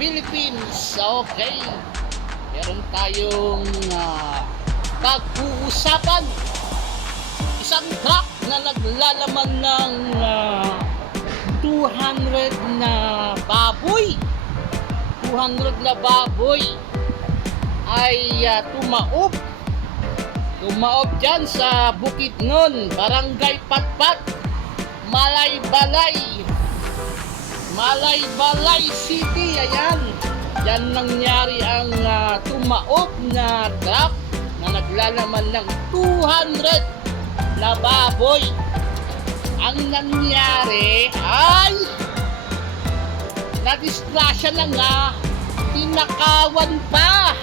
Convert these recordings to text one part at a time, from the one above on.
Philippines. Okay, meron tayong pag-uusapan. Isang truck na naglalaman ng 200 na baboy. 200 na baboy ay tumaob dyan sa Bukidnon, Barangay Patpat, Malaybalay City. Ayan, yan nangyari ang tumaob na truck na naglalaman ng 200 na baboy. Ang nangyari ay nadisgrasya na nga, tinakawan pa.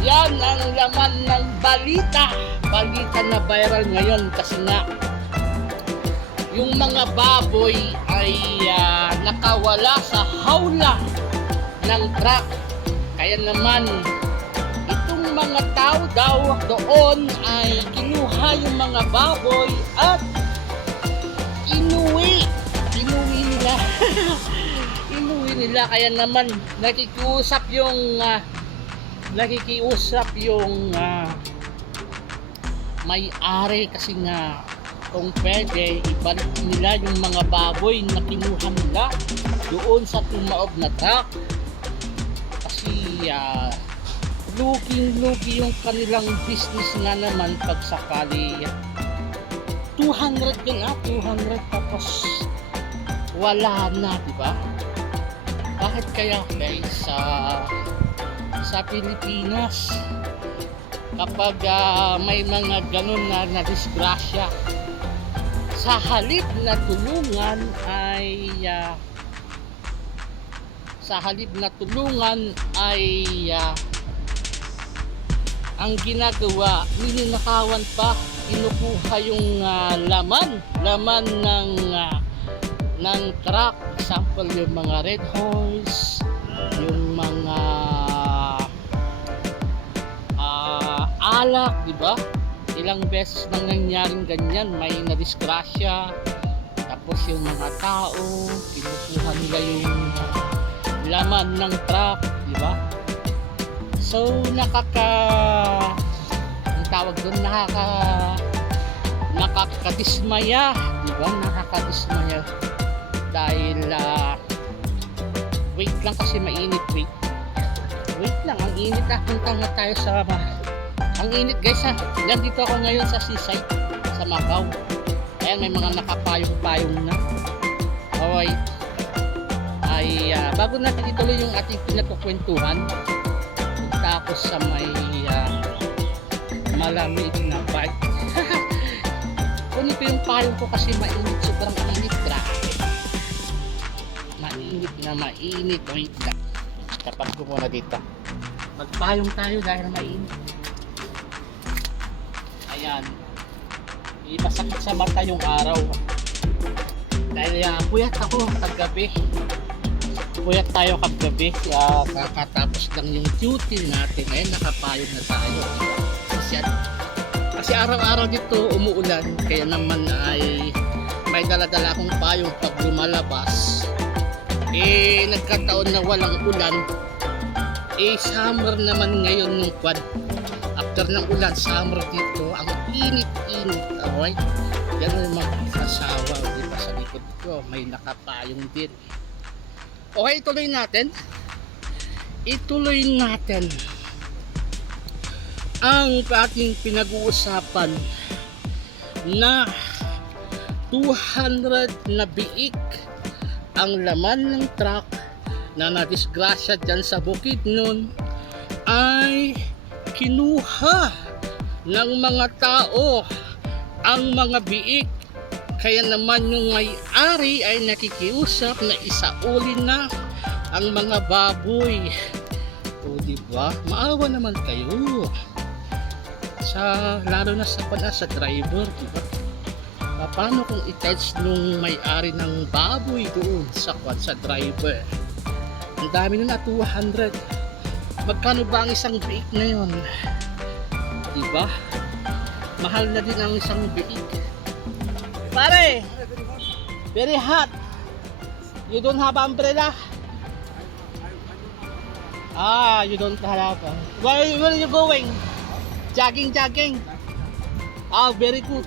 Yan ang laman ng balita na viral ngayon kasi nga yung mga baboy ay nakawala sa hawla ng truck. Kaya naman itong mga tao daw doon ay kinuha yung mga baboy at inuwi nila. Inuwi nila. Kaya naman nakikiusap yung may-ari kasi nga kung pwede ibalik nila yung mga baboy na kinuha nila doon sa tumaob na truck kasi lugi yung kanilang business nga naman pag sakali 200 tapos wala na, diba? Bakit kaya guys sa Pilipinas kapag may mga ganun na disgrasya, sa halip na tulungan ay ang ginagawa, nininakawan pa, kinukuha yung laman ng truck. Example, yung mga Red Horse, yung mga alak, diba? Ilang beses nang nangyaring ganyan, may nadisgrasya, tapos yung mga tao kinukuha nila yung laman ng truck, diba? So ang tawag doon, nakakadismaya, diba? Nakakadismaya dahil wait lang kasi mainit. Wait lang, ang init. Punta nga tayo sa ang init guys Nandito ako ngayon sa seaside sa Macau. Ayan, may mga nakapayong-payong na. Okay, ay bago natin ituloy yung ating pinagkukwentuhan, punta ako sa may malamig na bike. Kunin ko yung payong ko kasi mainit, sobrang init. Grabe, mainit. Wait lang, tapat ko muna dito, magpayong tayo dahil mainit. Ayan, masakit sa mata yung araw dahil puyat ako kagabi. Puyat tayo kagabi, kakatapos lang yung duty natin. Ngayon nakapayong na tayo. Kasi araw-araw dito umuulan, kaya naman ay may dala-dala akong payong pag lumalabas. Nagkataon na walang ulan. Summer naman ngayon yung quad. After ng ulan, summer dito, ang init-init. Alright? Yan ang magsasawa. Diba? Sa likod ko, may nakapayong din. Okay, ituloy natin ang ating pinag-uusapan na 200 na biik ang laman ng truck na nadisgrasya dyan sa Bukidnon ay kinuha ng mga tao ang mga biik. Kaya naman yung may-ari ay nakikiusap na isauli na ang mga baboy. O diba? Maawa naman kayo. Lalo na sa driver, diba? Paano kung i-charge nung may-ari ng baboy doon sa driver? Ang dami na 200. Magkano ba ang isang biik na yun? Diba? Mahal na din ang isang biik. Pare, very hot. You don't have umbrella? Ah, you don't have. Where are you going? Jogging. Ah, very good.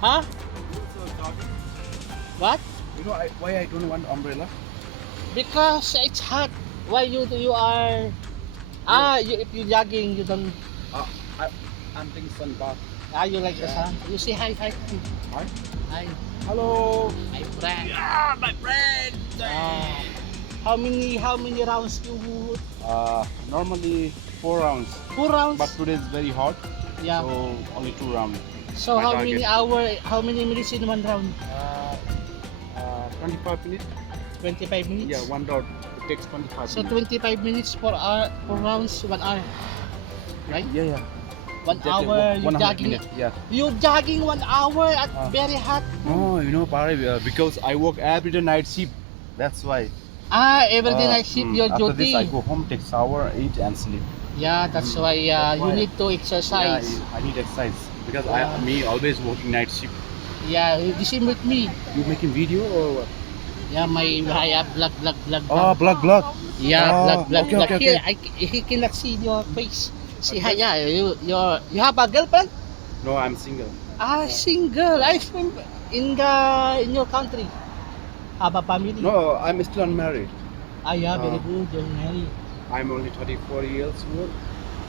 Huh? What? You know why I don't want umbrella? Because it's hot. Why you are? Ah, if you jogging, you don't. Uh, I'm taking sun bath. Ah, you like the sun. You say hi. Hi. Hi, Hello. my friend. Yeah, my friend. Ah, how many rounds you? Normally 4 rounds, 2 rounds. but today is very hot, Yeah. so only 2 rounds. So my how target. many hour? How many minutes in one round? 25 minutes. 25 minutes. Yeah, one round. It takes 25 So minutes. 25 minutes per hour, 4 rounds, 1 hour. Right? Yeah. 1 Exactly, hour you 100 jogging. minutes. Yeah. You jogging 1 hour at Ah. very hot. No, you know, Pare, because I work every day night shift. That's why. Ah, every day night shift your After duty. this, I go home, take shower, eat, and sleep. Yeah, that's Mm, why that's you why. need to exercise. Yeah, I need exercise because Yeah. me always working night shift. Yeah, the same with me. You making video or what? Yeah, my vlog. Oh, blog. Yeah, Oh, vlog. okay. Here, he cannot see your face. See, hi, yeah, you have a girlfriend? No, I'm single. Ah, single. I from in your country. Have a family? No, I'm still unmarried. Ah, yeah, very Ah. good. You're married. I'm only 34 years old.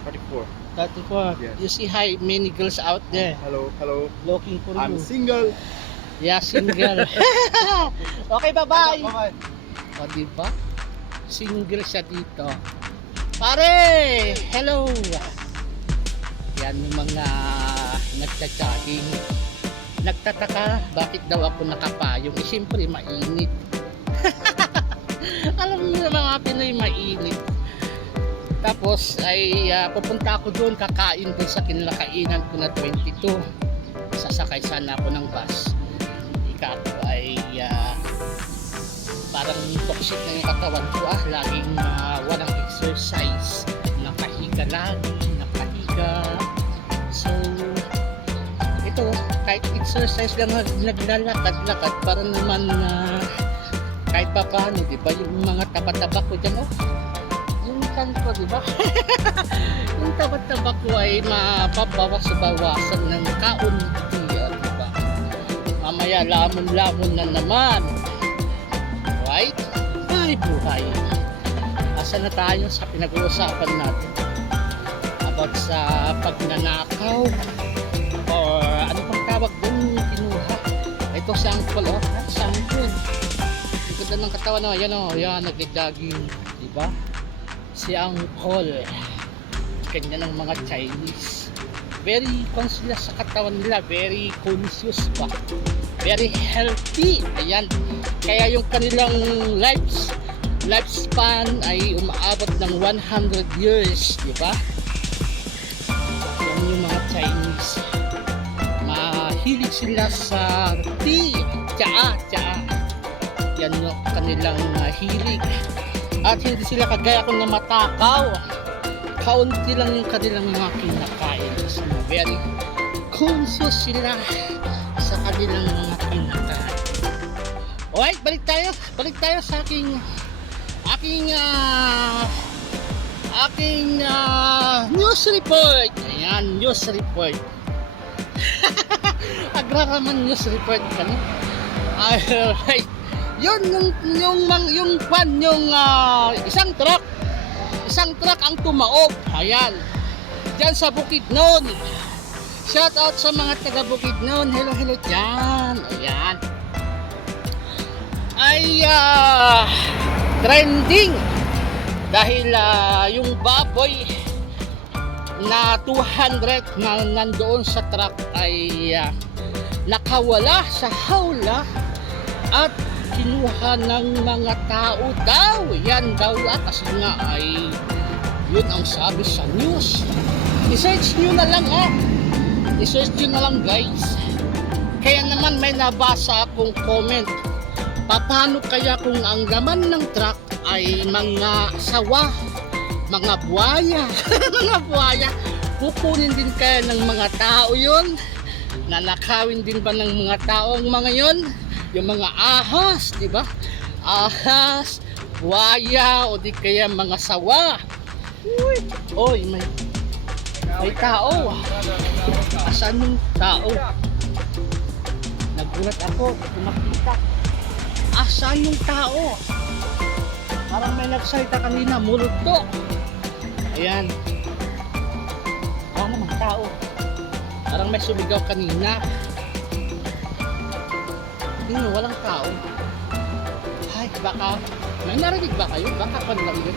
34. 34. Yes. You see how many girls out there Hello. looking for I'm you. single. Yeah, single. Okay, bye-bye. Bye. O, diba? Single siya dito. Pare! Hello! Yan yung mga nagcha-jogging. Nagtataka, bakit daw ako nakapayong? Eh, siyempre, mainit. Alam mo na mga Pinoy, mainit. Tapos, ay pupunta ako doon, kakain doon sa kinakainan ko na 22. Sasakay sana ako ng bus. Ika ko ay parang toxic na yung katawan ko, laging walang exercise, nakahiga nakahiga. So ito, kahit exercise lang, naglalakad-lakad para naman kahit pa paano, di ba, yung mga taba-taba ko dyan, yung kan ko, di ba? Yung taba-taba ko ay mapabawas-bawasan ng kaunti, di ba? Mamaya lamon-lamon na naman. Right? Ay, buhay. Asa na tayo sa pinag-uusapan natin about sa pagnanakaw or ano pang tawag doon kinuha. Ito si Uncle, si Uncle. Ang ganda ng katawan, yan, nag-jogging, diba? Si Uncle. Kanya ng mga Chinese. Very conscious sa katawan nila, very conscious ba? Very healthy. Ayan. Kaya yung kanilang lifespan ay umaabot ng 100 years, di ba? Yan yung mga Chinese. Mahilig sila sa tea, tsaa. Yan yung kanilang hilig. At hindi sila kagaya ko na matakaw. Kaunti lang yung kanilang mga kinakain. So, very conscious sila sa kanilang mga kinakain. Alright, balik tayo sa aking news report. Ayan, news report. Agraraman news report ka, no? Alright. Yun, yung isang truck ang tumaob. Ayan. Diyan sa Bukidnon. Shout out sa mga taga Bukidnon. Hello dyan. Ayan. Ay trending dahil yung baboy na 200 na nandoon sa truck ay nakawala sa hawla at kinuha ng mga tao daw. Yan daw kasi nga ay yun ang sabi sa news. I-search nyo na lang i-search nyo na lang guys. Kaya naman may nabasa akong comment, paano kaya kung ang laman ng truck ay mga sawa, mga buhaya mga buhaya, kukunin din kaya ng mga tao yun? Nanakawin din ba ng mga tao ang mga yun? Yung mga ahas, di ba? Ahas, buwaya o di kaya mga sawa. Oy, may tao. Asan yung tao? Nagulat ako, makita. Asan yung tao? Parang may nagsalita kanina, multo. Ayan. Wala namang tao. Parang may sumigaw kanina. Hindi, walang tao. Ay, baka, may narinig ba kayo? Baka pan lang yun.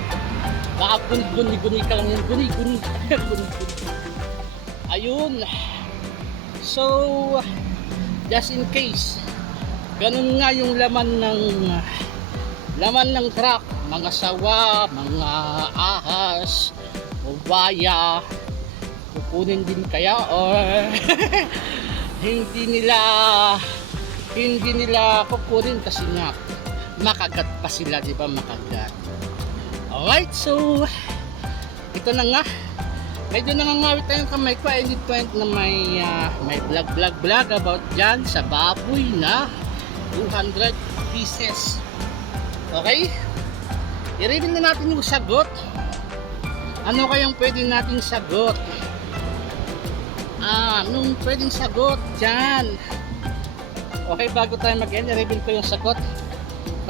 Baka guni-guni ka lang yun. Guni-guni. Guni-guni. Ayun. So, just in case, ganun nga yung laman ng truck. Mga sawa, mga ahas, buwaya, kukunin din kaya or hindi nila kukunin kasi nga makagat pa sila, di ba? Makagat. Alright, so ito na nga. Medyo nangangawit tayong kamay ko. I need to end na may vlog about dyan sa baboy na 200 pieces. Okay? I-reveal na natin yung sagot. Ano kayang pwede nating sagot? Anong pwedeng sagot dyan? Okay, bago tayo mag-end, i-reveal ko yung sagot.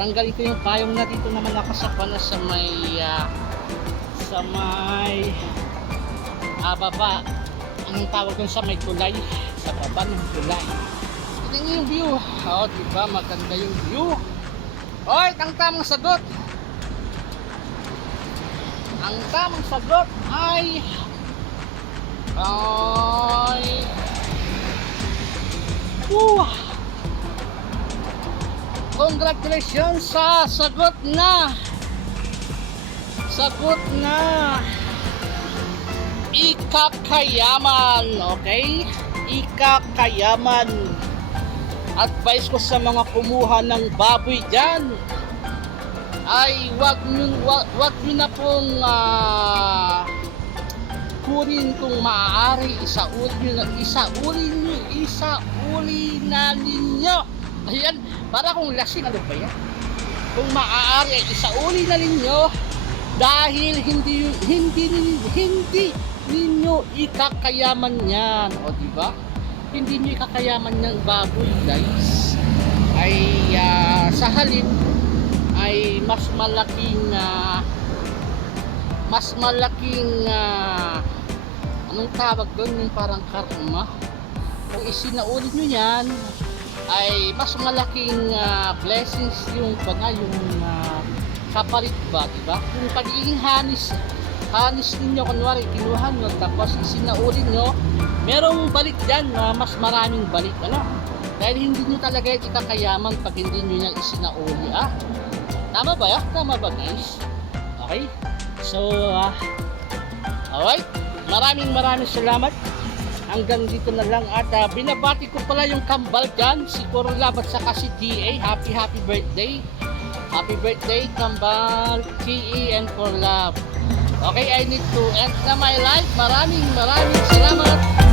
Tanggalin ko yung payong na dito naman nakasakwa na sa may baba. Anong tawag dun sa may tulay? Sa baba ng tulay. Tignan niyo yung view. Diba? Maganda yung view. Oy, ang tamang sagot. Ang tamang sagot ay congratulations sa sagot na ikakayaman. Okay? Ikakayaman. Advice ko sa mga kumuha ng baboy dyan ay wag nyo na pong kunin kung maaari. Isauli na ninyo. Ayan, para kung lasing, ano ba yan? Kung maaari ay isauli na ninyo dahil hindi ninyo ikakayaman yan. O diba? Hindi nyo ikakayaman ng baboy, guys. Ay sa halip ay mas malaking anong tawag doon, yung parang karma. Kung isinaulit nyo yan ay mas malaking blessings yung kapalit ba, diba? Kung pagiging hanis ninyo, kunwari kinuha nyo tapos isinaulit nyo, merong balik dyan na mas maraming balik, ano? Dahil hindi nyo talaga ikakayaman pag hindi nyo yan isinauli. Tama ba ya? Tama ba, guys? Okay? So, alright. Maraming salamat. Hanggang dito na lang. At binabati ko pala yung kambal dyan. Si Corlab at saka si DA. Happy birthday. Happy birthday, kambal, TE and Corlab. Okay, I need to end na my life. Maraming salamat.